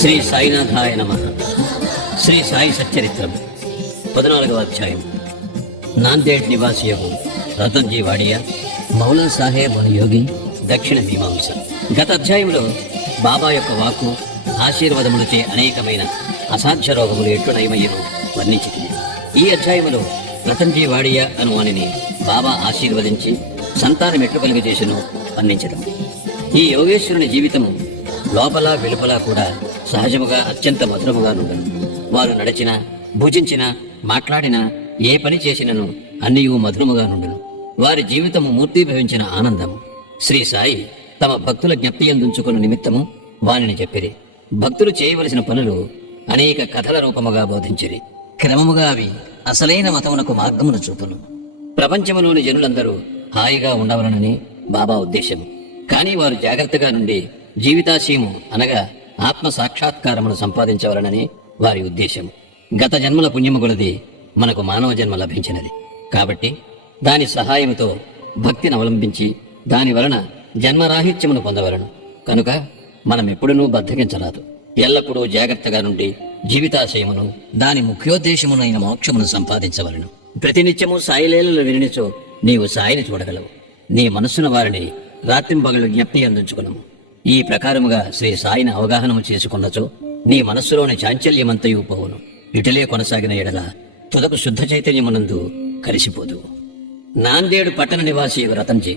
శ్రీ సాయినాథాయ నమ. శ్రీ సాయి సచ్చరిత్రం. పద్నాలుగవ అధ్యాయం. నాందేడ్ నివాసియగు. రతన్జీ వాడియా మౌలా సాహెబ్ యోగి దక్షిణ మీమాంస. గత అధ్యాయంలో బాబా యొక్క వాకు ఆశీర్వాదములచే అనేకమైన అసాధ్య రోగములు ఎట్లు నయమయ్యను వర్ణించింది. ఈ అధ్యాయములో రతన్జీ వాడియా అను వానిని బాబా ఆశీర్వదించి సంతానం ఎట్లు కలుగజేసెను వర్ణించడం. ఈ యోగేశ్వరుని జీవితము లోపల వెలుపల కూడా సహజముగా అత్యంత మధురముగా నుండను వారు నడిచిన భుజించిన మాట్లాడిన ఏ పని చేసినను అన్నీ మధురముగా నుండును వారి జీవితము మూర్తిభవించిన ఆనందం శ్రీ సాయి తమ భక్తుల జ్ఞప్తి అందుకున్న నిమిత్తము వానిని చెప్పిరి. భక్తులు చేయవలసిన పనులు అనేక కథల రూపముగా బోధించిరి. క్రమముగా అవి అసలైన మతమునకు మార్గమును చూపును. ప్రపంచములోని జనులందరూ హాయిగా ఉండవలనని బాబా ఉద్దేశం కానీ వారు జాగ్రత్తగా నుండి జీవితాశయము అనగా ఆత్మ సాక్షాత్కారమును సంపాదించవలనని వారి ఉద్దేశం. గత జన్మల పుణ్యముగులది మనకు మానవ జన్మ లభించినది. కాబట్టి దాని సహాయముతో భక్తిని అవలంబించి దాని వలన జన్మరాహిత్యమును పొందవలను. కనుక మనం ఎప్పుడూ బద్దగించరాదు ఎల్లప్పుడూ జాగ్రత్తగా నుండి జీవితాశయమును దాని ముఖ్యోద్దేశమునైన మోక్షమును సంపాదించవలను. ప్రతినిత్యము సాయిలేలలో వినిచో నీవు సాయిని చూడగలవు. నీ మనస్సున వారిని రాత్రింపగలు జ్ఞప్తి అందించుకున్నాము ఈ ప్రకారముగా శ్రీ సాయిని అవగాహనము చేసుకున్నచో నీ మనస్సులోని చాంచల్యమంతయు పోవును. ఇటలే కొనసాగిన ఎడల తుదకు శుద్ధ చైతన్యమునందు కలిసిపోదు. నాందేడు పట్టణ నివాసి రతన్జీ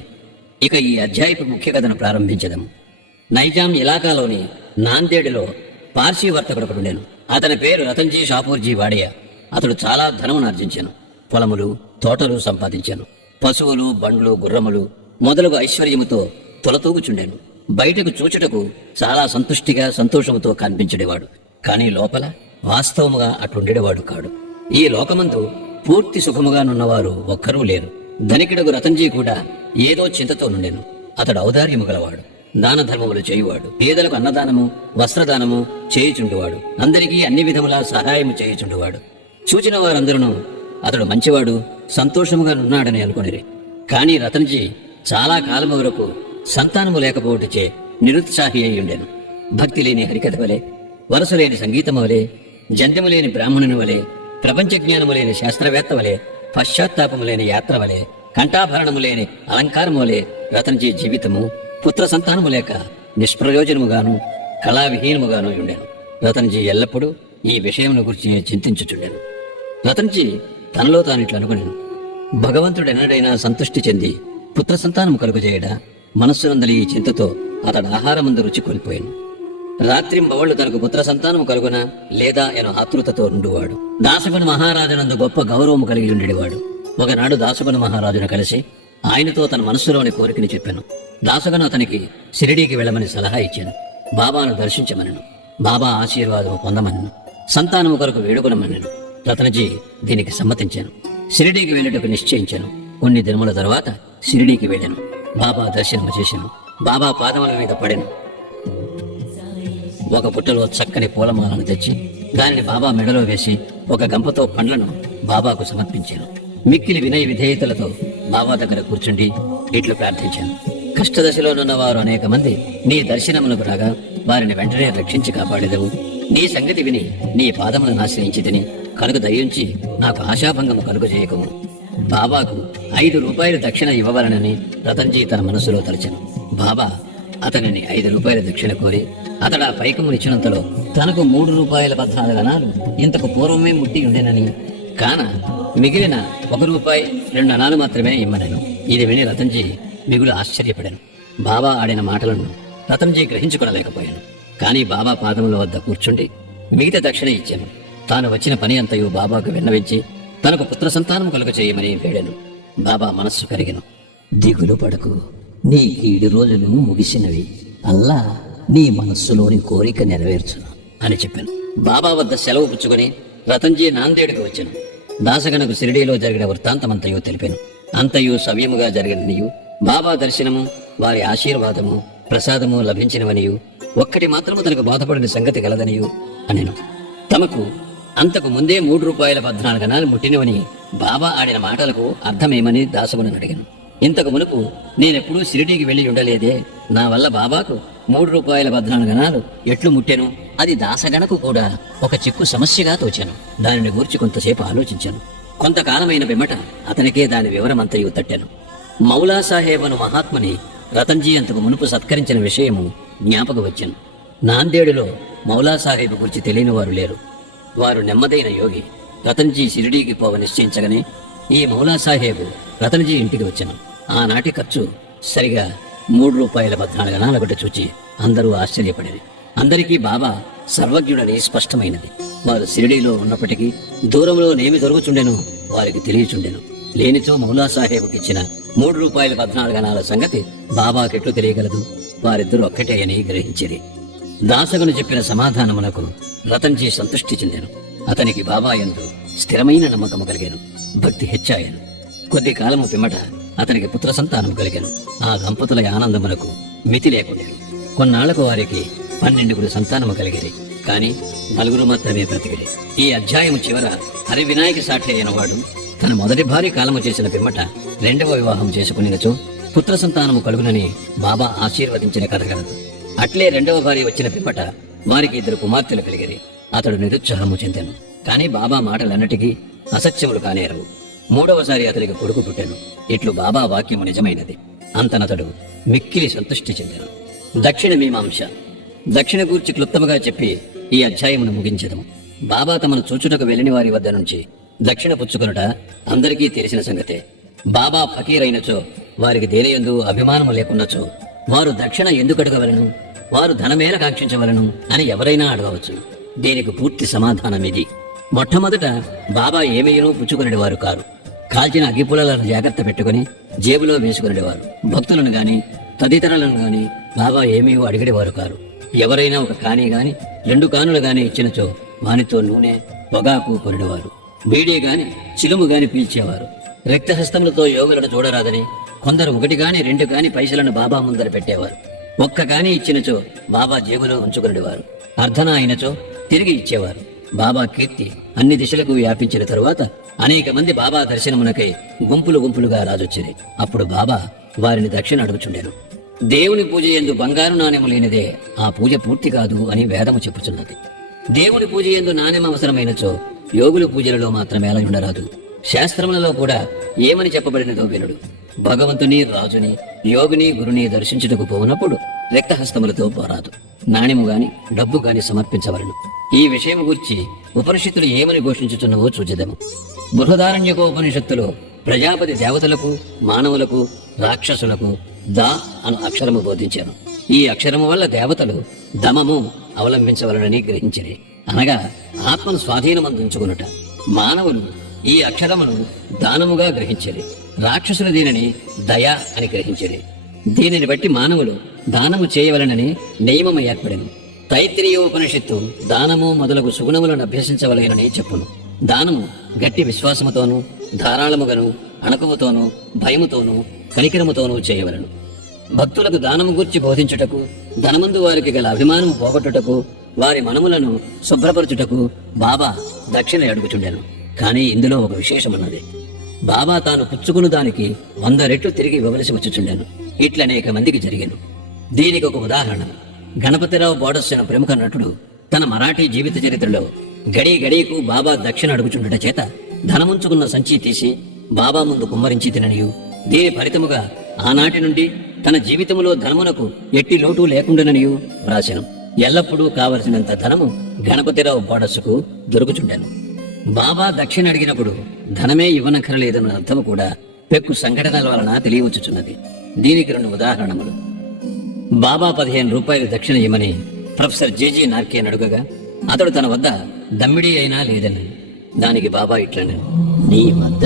ఇక ఈ అధ్యాయపు ముఖ్య కథను ప్రారంభించడం నైజాం ఇలాకాలోని నాందేడులో పార్సీ వర్తకుడు నేను అతని పేరు రతన్జీ షాపూర్జీ వాడియా అతడు చాలా ధనమును ఆర్జించాను. పొలములు తోటలు సంపాదించాను. పశువులు బండ్లు గుర్రములు మొదలగు ఐశ్వర్యముతో తులతూగుచుండాను. బయటకు చూచుటకు చాలా సంతుష్టిగా సంతోషముతో కనిపించేవాడు. కానీ లోపల వాస్తవముగా అట్లుండేవాడు కాడు. ఈ లోకమందు పూర్తి సుఖముగా నున్నవారు ఒక్కరూ లేరు. ధనికుడకు రతంజీ కూడా ఏదో చింతతో నుండెను. అతడు ఔదార్యము గలవాడు. దాన ధర్మములు చేయువాడు. పేదలకు అన్నదానము వస్త్రదానము చేయుచుండువాడు. అందరికీ అన్ని విధములా సహాయము చేయుచుండువాడు. చూచిన వారందరూ అతడు మంచివాడు సంతోషముగా ఉన్నాడని అనుకునిరి. కానీ రతన్జీ చాలా కాలము వరకు సంతానము లేకపోవటచే నిరుత్సాహి అయి ఉండెను భక్తి లేని హరికథ వలె వరస లేని సంగీతము వలె జంధ్యము లేని బ్రాహ్మణుని వలె ప్రపంచ జ్ఞానము లేని శాస్త్రవేత్త వలె పశ్చాత్తాపము లేని యాత్ర వలె కంఠాభరణము లేని అలంకారము వలె రతనిచే జీవితము పుత్ర సంతానము లేక నిష్ప్రయోజనముగాను కళావిహీనముగాను ఉండెను రతన్జీ ఎల్లప్పుడూ ఈ విషయమును గురించి చింతించుచుండెను. రతన్జీ తనలో తాను ఇట్లా అనుకునేను భగవంతుడెన్నడైనా సంతృష్టి చెంది పుత్ర సంతానం కలుగజేయడా? మనస్సునందలి ఈ చింతతో అతడు ఆహారమందు రుచి కోల్పోయాను. రాత్రింబవళ్ళు తనకు పుత్ర సంతానము కలుగునా లేదా ఎను ఆతృతతో ఉండువాడు దాసగుని మహారాజునందు గొప్ప గౌరవము కలిగి ఉండేవాడు ఒకనాడు దాసగుని మహారాజును కలిసి ఆయనతో తన మనస్సులోని కోరికని చెప్పాను. దాసగను అతనికి షిరిడీకి వెళ్ళమని సలహా ఇచ్చాను. బాబాను దర్శించమనను. బాబా ఆశీర్వాదం పొందమనను. సంతానము కొరకు వేడుకొనమనను. రతనజీ దీనికి సమ్మతించాను. షిరిడీకి వెళ్ళుటకు నిశ్చయించాను. కొన్ని దినముల తర్వాత షిరిడీకి వెళ్ళాను. బాబా దర్శనం చేశాను. బాబా పాదముల మీద పడాను. ఒక పుట్టలో చక్కని పూలమాలను తెచ్చి దానిని బాబా మెడలో వేసి ఒక గంపతో పండ్లను బాబాకు సమర్పించాను. మిక్కిలి వినయ విధేయతలతో బాబా దగ్గర కూర్చుండి ఇట్లు ప్రార్థించాను. కష్టదశలోనున్న వారు అనేక మంది నీ దర్శనములకు రాగా వారిని వెంటనే రక్షించి కాపాడేదవు. నీ సంగతి విని నీ పాదములను ఆశ్రయించి తిని కనుక దయించి నాకు ఆశాభంగము కలుగు చేయకము బాబాకు ఐదు రూపాయలు దక్షిణ ఇవ్వవలనని రతన్జీ తన మనసులో తలచను. బాబా అతనిని ఐదు రూపాయల దక్షిణ కోరి అతడు ఆ పైకము ఇచ్చినంతలో తనకు మూడు రూపాయల పద్నాలుగు అనాలు. ఇంతకు పూర్వమే ముట్టి ఉండేనని కాన మిగిలిన ఒక రూపాయి రెండు అనాలు మాత్రమే ఇమ్మనను. ఇది విని రతన్జీ మిగులు ఆశ్చర్యపడాను. బాబా ఆడిన మాటలను రతన్జీ గ్రహించుకోలేకపోయాను. కానీ బాబా పాదముల వద్ద కూర్చుండి మిగతా దక్షిణ ఇచ్చాను. తాను వచ్చిన పని అంతయు బాబాకు విన్నవించి తనకు పుత్ర సంతానం కలుగ చేయమని వేడాను బాబా మనస్సు కరిగను. దిగులు పడకు. నీ కీడు రోజులు ముగిసినవి. అల్లా నీ మనస్సులోని కోరిక నెరవేర్చును అని చెప్పాను. బాబా వద్ద సెలవు పుచ్చుకొని రతన్జీ నాందేడుకు వచ్చాను. దాసగనకు షిరిడీలో జరిగిన వృత్తాంతమంతయు తెలిపాను. అంతయు సవ్యముగా జరిగిననియు బాబా దర్శనము వారి ఆశీర్వాదము ప్రసాదము లభించినవనియు ఒక్కటి మాత్రము తనకు బాధపడిన సంగతి గలదనియు అనెను. తమకు అంతకు ముందే మూడు రూపాయల పద్నాలుగు అనాలు ముట్టినవని బాబా ఆడిన మాటలకు అర్థమేమని దాసగుని అడిగాను. ఇంతకు మునుపు నేనెప్పుడూ షిరిడీకి వెళ్ళి ఉండలేదే. నా వల్ల బాబాకు మూడు రూపాయల పద్నాలుగు గణాలు ఎట్లు ముట్టెను? అది దాసగణకు కూడా ఒక చిక్కు సమస్యగా తోచాను. దానిని గూర్చి కొంతసేపు ఆలోచించాను. కొంతకాలమైన పిమ్మట అతనికే దాని వివరమంతయు తట్టాను. మౌలా సాహేబ్ అను మహాత్ముని రతన్జీ అంతకు మునుపు సత్కరించిన విషయము జ్ఞాపక వచ్చాను నాందేడులో మౌలా సాహెబ్ గురించి తెలియని వారు లేరు. వారు నెమ్మదైన యోగి. రతన్జీ షిరిడీకి పోవ నిశ్చయించగానే ఈ మౌలా సాహేబ్ రతన్జీ ఇంటికి వచ్చాను. ఆనాటి ఖర్చు సరిగా మూడు రూపాయల పద్నాలుగు అనాలొకటి చూచి అందరూ ఆశ్చర్యపడేది అందరికీ బాబా సర్వజ్ఞుడని స్పష్టమైనది. వారు షిరిడీలో ఉన్నప్పటికీ దూరంలో నేమి దొరుకుచుండెను వారికి తెలియచుండెను. లేనిచో మౌలా సాహేబ్కి ఇచ్చిన మూడు రూపాయల పద్నాలుగు అనాల సంగతి బాబాకెట్లు తెలియగలదు. వారిద్దరూ ఒక్కటే అని గ్రహించిరి. దాసగును చెప్పిన సమాధానమునకు రతన్జీ సంతృష్టి చెందాను. అతనికి బాబాయందు స్థిరమైన నమ్మకము కలిగాను. భక్తి హెచ్చాయను. కొద్ది కాలము పిమ్మట అతనికి పుత్ర సంతానం కలిగాను. ఆ దంపతుల ఆనందమునకు మితి లేకుండేను. కొన్నాళ్ళకు వారికి పన్నెండుగురు సంతానము కలిగిరి. కాని నలుగురు మాత్రమే బ్రతికిరి. ఈ అధ్యాయము చివర హరి వినాయక సాక్షి అయిన వాడు తన మొదటి భార్య కాలము చేసిన పిమ్మట రెండవ వివాహం చేసుకునినచో పుత్ర సంతానము కలుగునని బాబా ఆశీర్వదించిన కథ కలదు. అట్లే రెండవ భార్య వచ్చిన పిప్పట వారికి ఇద్దరు కుమార్తెలు కలిగిరి. అతడు నిరుత్సాహము చెందాను. కానీ బాబా మాటలన్నిటికీ అసత్యములు కానేరవు. మూడవసారి అతనికి కొడుకు పుట్టాను. ఇట్లు బాబా వాక్యము నిజమైనది. అంతనతడు మిక్కిలి సంతృష్టి చెందాను. దక్షిణ మీమాంస. దక్షిణ గూర్చి క్లుప్తముగా చెప్పి ఈ అధ్యాయమును ముగించదము. బాబా తమను చూచుటకు వెళ్ళిన వారి వద్ద నుంచి దక్షిణ పుచ్చుకొనుట అందరికీ తెలిసిన సంగతే. బాబా ఫకీరైనచో వారికి దేనియందు అభిమానము లేకున్నచో వారు దక్షిణ ఎందుకు అడగవలను? వారు ధనమేల కాంక్షించవలను అని ఎవరైనా అడగవచ్చు. దీనికి పూర్తి సమాధానం ఇది. మొట్టమొదట బాబా ఏమయ్యనూ పుచ్చుకునేవారు కారు. కాల్చిన అగ్గిపులలను జాగ్రత్త పెట్టుకుని జేబులో వేసుకునేవారు భక్తులను గాని తదితరులను గాని బాబా ఏమీ అడిగేవారు కారు. ఎవరైనా ఒక కాని గాని రెండు కానులు గాని ఇచ్చినచో వానితో నూనె పొగాకు కొనిడేవారు. బీడీ గాని చిలుము గాని పీల్చేవారు. రక్తహస్తములతో యోగులను చూడరాదని కొందరు ఒకటి గాని రెండు గాని పైసలను బాబా ముందర పెట్టేవారు. ఒక్క గాని ఇచ్చినచో బాబా జేబులో ఉంచుకునేవారు అర్ధన అయినచో తిరిగి ఇచ్చేవారు. బాబా కీర్తి అన్ని దిశలకు వ్యాపించిన తరువాత అనేక మంది బాబా దర్శనమునకై గుంపులు గుంపులుగా రాజొచ్చేది అప్పుడు బాబా వారిని దక్షిణ అడుగుచుండెను. దేవుని పూజ ఎందు బంగారు నాణ్యము లేనిదే ఆ పూజ పూర్తి కాదు అని వేదము చెప్పుచున్నది. దేవుని పూజ ఎందు నాణ్యం అవసరమైనచో యోగుల పూజలలో మాత్రమే అలా ఉండరాదు శాస్త్రములలో కూడా ఏమని చెప్పబడినదో వినుడు. భగవంతుని రాజుని యోగిని గురుని దర్శించుటకు పోనప్పుడు రక్తహస్తములతో పోరాదు. నాణ్యము గాని డబ్బు గాని సమర్పించవలను. ఈ విషయం గురించి ఉపనిషత్తులు ఏమని ఘోషించుచున్నవో చూచెదము. బృహదారణ్యకోపనిషత్తులో ప్రజాపతి దేవతలకు మానవులకు రాక్షసులకు దా అను అక్షరము బోధించాను. ఈ అక్షరము వల్ల దేవతలు దమము అవలంబించవలనని గ్రహించిరి. అనగా ఆత్మను స్వాధీనమందించుకునుట. మానవులు ఈ అక్షరమును దానముగా గ్రహించేది రాక్షసులు దీనిని దయ అని గ్రహించేది దీనిని బట్టి మానవులు దానము చేయవలనని నియమము ఏర్పడింది తైత్రీయోపనిషత్తు దానము మొదలగు సుగుణములను అభ్యసించవలనని చెప్పును. దానము గట్టి విశ్వాసముతోనూ ధారాళముగాను అణకువతోనూ భయముతోనూ కనికరముతోనూ చేయవలను. భక్తులకు దానము గూర్చి బోధించుటకు ధనమందు వారికి గల అభిమానము పోగొట్టుటకు వారి మనములను శుభ్రపరచుటకు బాబా దక్షిణ అడుగుచుండెను. కానీ ఇందులో ఒక విశేషమున్నది. బాబా తాను పుచ్చుకున్న దానికి వంద రెట్లు తిరిగి ఇవ్వవలసి వచ్చుచుండాను. ఇట్లనేక మందికి జరిగాను. దీనికి ఒక ఉదాహరణ. గణపతిరావు బోడస్సిన ప్రముఖ నటుడు తన మరాఠీ జీవిత చరిత్రలో గడి గడియకు బాబా దక్షిణ అడుగుచుండట చేత ధనముంచుకున్న సంచి తీసి బాబా ముందు కుమ్మరించి తిననియు. దీని ఫలితముగా ఆనాటి నుండి తన జీవితములో ధనమునకు ఎట్టి లోటు లేకుండాననియు రాశాను ఎల్లప్పుడూ కావలసినంత ధనము గణపతిరావు బోడస్సుకు దొరుకుచుండాను. బాబా దక్షిణ అడిగినప్పుడు ధనమే ఇవ్వనక్కరలేదన్న అర్థం కూడా పెక్కు సంఘటనల వలన తెలియవచ్చుచున్నది. దీనికి రెండు ఉదాహరణములు. బాబా పదిహేను రూపాయలు దక్షిణ ఇవ్వని ప్రొఫెసర్ జేజీ నార్కే అడుగగా అతడు తన వద్ద దమ్మిడి అయినా లేదని. దానికి బాబా ఇట్లని నీ వద్ద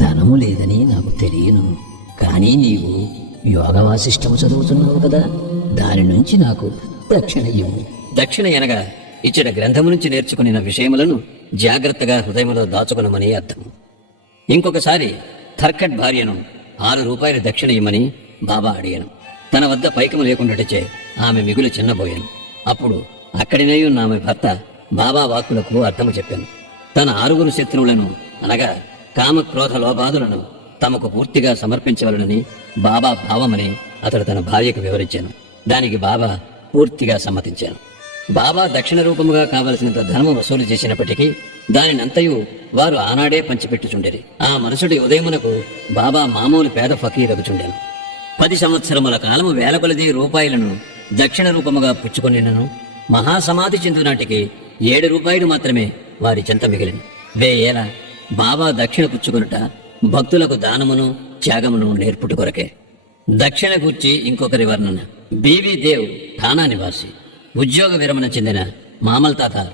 ధనము లేదని నాకు తెలియను. కానీ నీవు యోగ వాసిష్టము చదువుతున్నావు కదా దాని నుంచి నాకు దక్షిణ ఇవ్వు. దక్షిణ ఎనగా ఇచ్చిన గ్రంథము నుంచి నేర్చుకుని విషయములను జాగ్రత్తగా హృదయములో దాచుకునమని అర్థం ఇంకొకసారి థర్కట్ భార్యను ఆరు రూపాయల దక్షిణ ఇమ్మని బాబా అడిగాను. తన వద్ద పైకము లేకుండాటచే ఆమె మిగులు చిన్నబోయాను. అప్పుడు అక్కడినే ఉన్న ఆమె భర్త బాబా వాక్కులకు అర్థము చెప్పాను. తన ఆరుగురు శత్రువులను అనగా కామ క్రోధ లోబాదులను తమకు పూర్తిగా సమర్పించవలనని బాబా భావమని అతడు తన భార్యకు వివరించాను. దానికి బాబా పూర్తిగా సమ్మతించాను. బాబా దక్షిణ రూపముగా కావలసినంత ధనము వసూలు చేసినప్పటికీ దానినంతయు వారు ఆనాడే పంచిపెట్టుచుండేది ఆ మరుసటి ఉదయమునకు బాబా మామూలు పేద ఫకీరగుచుండెను పది సంవత్సరముల కాలము వేల కొలది రూపాయలను దక్షిణ రూపముగా పుచ్చుకొనినను. మహాసమాధి చెందు నాటికి ఏడు రూపాయలు మాత్రమే వారి చెంత మిగిలిన. వేయేల బాబా దక్షిణ పుచ్చుకొనుట భక్తులకు దానమును త్యాగమును నేర్పుట కొరకే. దక్షిణ గూర్చి ఇంకొకరి వర్ణన. బీవీ దేవ్ ఠానా నివాసి. ఉద్యోగ విరమణ చెందిన మామల్ తాత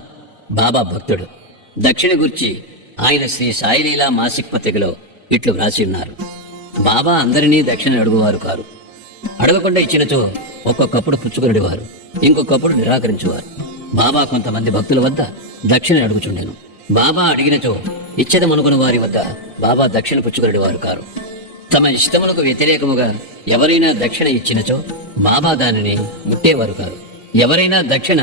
బాబా భక్తుడు. దక్షిణ గూర్చి ఆయన శ్రీ సాయిలీలా మాసిక్ పత్రికలో ఇట్లు వ్రాసి ఉన్నారు. బాబా అందరినీ దక్షిణ అడుగువారు కారు. అడగకుండా ఇచ్చినచో ఒక్కొక్కప్పుడు పుచ్చుకునేవారు ఇంకొకప్పుడు నిరాకరించేవారు. బాబా కొంతమంది భక్తుల వద్ద దక్షిణ అడుగుచుండెను. బాబా అడిగినచో ఇచ్చదమనుకున్న వారి వద్ద బాబా దక్షిణ పుచ్చుకునేవారు కారు. తమ ఇష్టములకు వ్యతిరేకముగా ఎవరైనా దక్షిణ ఇచ్చినచో బాబా దానిని ముట్టేవారు కారు. ఎవరైనా దక్షిణ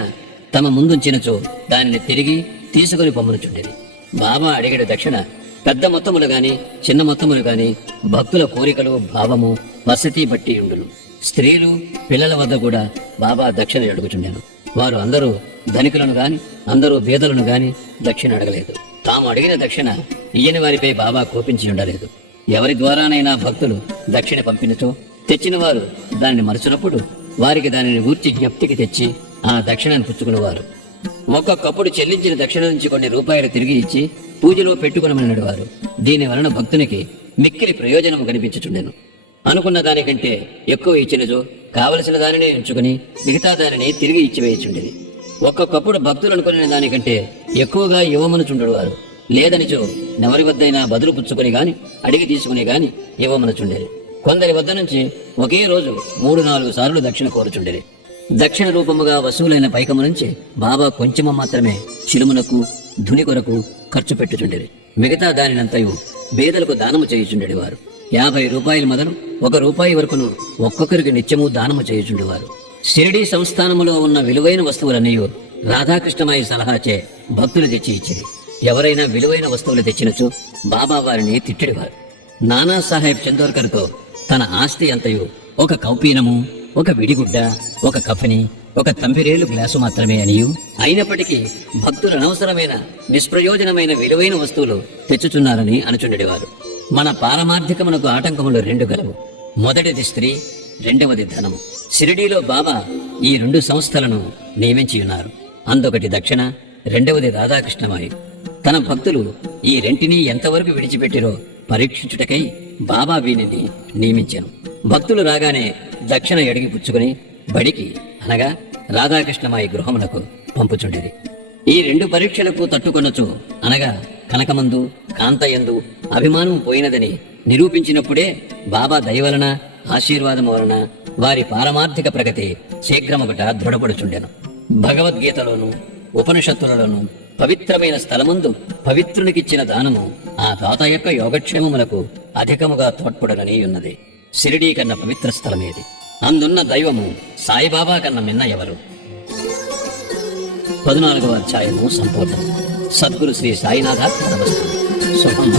తమ ముందుంచినచో దానిని తిరిగి తీసుకుని పొమ్మనుచుండేది బాబా అడిగిన దక్షిణ పెద్ద మొత్తములు గాని చిన్న మొత్తములు గాని భక్తుల కోరికలు భావము వసతి బట్టి ఉండును. స్త్రీలు పిల్లల వద్ద కూడా బాబా దక్షిణ అడుగుచుండాను. వారు అందరూ ధనికులను గాని అందరూ బీదలను గాని దక్షిణ అడగలేదు. తాము అడిగిన దక్షిణ ఇయ్యని వారిపై బాబా కోపించి ఉండలేదు. ఎవరి ద్వారానైనా భక్తులు దక్షిణ పంపినచో తెచ్చిన వారు దానిని మరచినప్పుడు వారికి దానిని గూర్చి జ్ఞప్తికి తెచ్చి ఆ దక్షిణను పుచ్చుకునేవారు. ఒక్కొక్కప్పుడు చెల్లించిన దక్షిణ నుంచి కొన్ని రూపాయలు తిరిగి ఇచ్చి పూజలో పెట్టుకునమని వారు దీని వలన భక్తునికి మిక్కిలి ప్రయోజనం కనిపించుచుండెను. అనుకున్న దానికంటే ఎక్కువ ఇచ్చినచో కావలసిన దానినే ఎంచుకుని మిగతా దానిని తిరిగి ఇచ్చివేయచుండేది ఒక్కొక్కప్పుడు భక్తులు అనుకునే దానికంటే ఎక్కువగా ఇవ్వమనుచుండడు వారు లేదనిచో ఎవరి వద్దైనా బదులు పుచ్చుకుని గాని అడిగి తీసుకుని గాని ఇవ్వమనుచుండేది కొందరి వద్ద నుంచి ఒకే రోజు మూడు నాలుగు సార్లు దక్షిణ కోరుచుండేది. దక్షిణ రూపముగా వసూలైన పైకము నుంచి బాబా కొంచెము మాత్రమే చిరుమునకు ధుని కొరకు ఖర్చు పెట్టుచుండేది. మిగతా దానినంతయు బేదలకు దానము చేయుచుండేది వారు యాభై రూపాయలు మొదలు ఒక రూపాయి వరకును ఒక్కొక్కరికి నిత్యము దానము చేయుచుండేవారు. షిరిడి సంస్థానములో ఉన్న విలువైన వస్తువులన్నీ రాధాకృష్ణమాయి సలహాచే భక్తులు తెచ్చి ఇచ్చేది. ఎవరైనా విలువైన వస్తువులు తెచ్చినచో బాబా వారిని తిట్టిడివారు. నానా సాహెబ్ చందోర్కర్తో తన ఆస్తి అంతయు ఒక కౌపీనము ఒక విడిగుడ్డ ఒక కఫని ఒక తంపిరేలు గ్లాసు మాత్రమే అనియు. అయినప్పటికీ భక్తులు అనవసరమైన నిష్ప్రయోజనమైన విలువైన వస్తువులు తెచ్చుచున్నారని అనుచుండేవారు మన పారమార్థికమునకు ఆటంకములు రెండు గలవు. మొదటిది స్త్రీ రెండవది ధనము షిరిడీలో బాబా ఈ రెండు సంస్థలను నియమించియున్నారు. అందొకటి దక్షిణ రెండవది రాధాకృష్ణమాయి. తన భక్తులు ఈ రెంటిని ఎంతవరకు విడిచిపెట్టిరో పరీక్షించుటకై బాబా వీనిని నియమించాను. భక్తులు రాగానే దక్షిణ ఎడిగి పుచ్చుకుని బడికి అనగా రాధాకృష్ణమాయి గృహమునకు పంపుచుండేది ఈ రెండు పరీక్షలకు తట్టుకొనొచ్చు అనగా కనకమందు కాంతయందు అభిమానం పోయినదని నిరూపించినప్పుడే బాబా దయవలన ఆశీర్వాదం వలన వారి పారమార్థిక ప్రగతి శీఘ్రమొకట దృఢపడుచుండెను. భగవద్గీతలోను ఉపనిషత్తులలోను పవిత్రమైన స్థలమందు పవిత్రునికిచ్చిన దానము ఆ తాత యొక్క యోగక్షేమములకు అధికముగా తోడ్పడనని ఉన్నది షిరిడీ కన్న పవిత్ర స్థలమేది. అందున్న దైవము సాయిబాబా కన్న మిన్న ఎవరు? పద్నాలుగవ అధ్యాయము సంపూర్ణం. సద్గురు శ్రీ సాయినాథ శుభం.